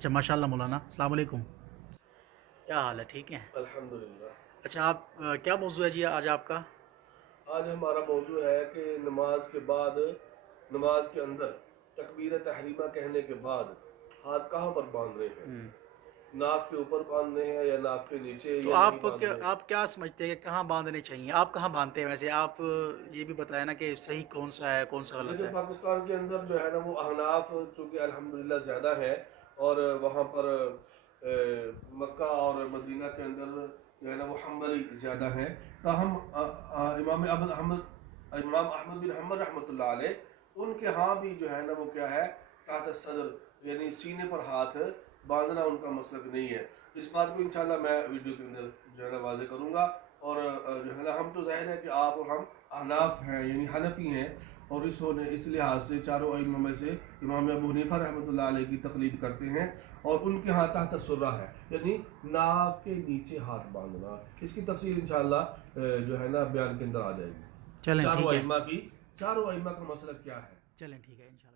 اچھا ماشاء اللہ مولانا، السلام علیکم، کیا حال ہے؟ ٹھیک ہیں؟ الحمدللہ۔ اچھا آپ کیا موضوع ہے جی آج آپ کا؟ آج ہمارا موضوع ہے کہ نماز کے بعد، نماز کے اندر تکبیر تحریمہ کہنے کے بعد ہاتھ کہاں پر باندھنے ہیں؟ ہم، ناف کے اوپر باندھنے ہیں یا ناف کے نیچے تو یا نہیں باندھنے ہیں؟ آپ کیا سمجھتے ہیں کہ کہاں باندھنے چاہیے؟ آپ کہاں باندھتے ہیں ویسے؟ آپ یہ بھی بتائیں نا کہ صحیح کون سا ہے کون سا غلط دیکھیں ہے؟ پاکستان کے اندر جو ہے نا وہ احناف چونکہ الحمدللہ زیادہ ہیں، اور وہاں پر مکہ اور مدینہ کے اندر جو ہے نا وہ حنبلی زیادہ ہیں، تاہم امام احمد بن حنبل رحمۃ اللہ علیہ، ان کے ہاں بھی جو ہے نا وہ کیا ہے، تحت صدر یعنی سینے پر ہاتھ باندھنا ان کا مسلک نہیں ہے۔ اس بات کو انشاءاللہ میں ویڈیو کے اندر جو ہے نا واضح کروں گا، اور جو ہے نا ہم تو ظاہر ہے کہ آپ اور ہم احناف ہیں یعنی حنفی ہیں، اور اس لحاظ سے چاروں ائمہ میں سے امام ابو حنیفہ رحمۃ اللہ علیہ کی تقلید کرتے ہیں، اور ان کے ہاں تحت سرہ ہے یعنی ناف کے نیچے ہاتھ باندھنا۔ اس کی تفصیل انشاءاللہ جو ہے نا بیان کے اندر آ جائے گی، چلیں چاروں ٹھیک ہے، ائمہ کی، چاروں ائمہ کا مسلک کیا ہے۔ چلیں ٹھیک ہے انشاءاللہ۔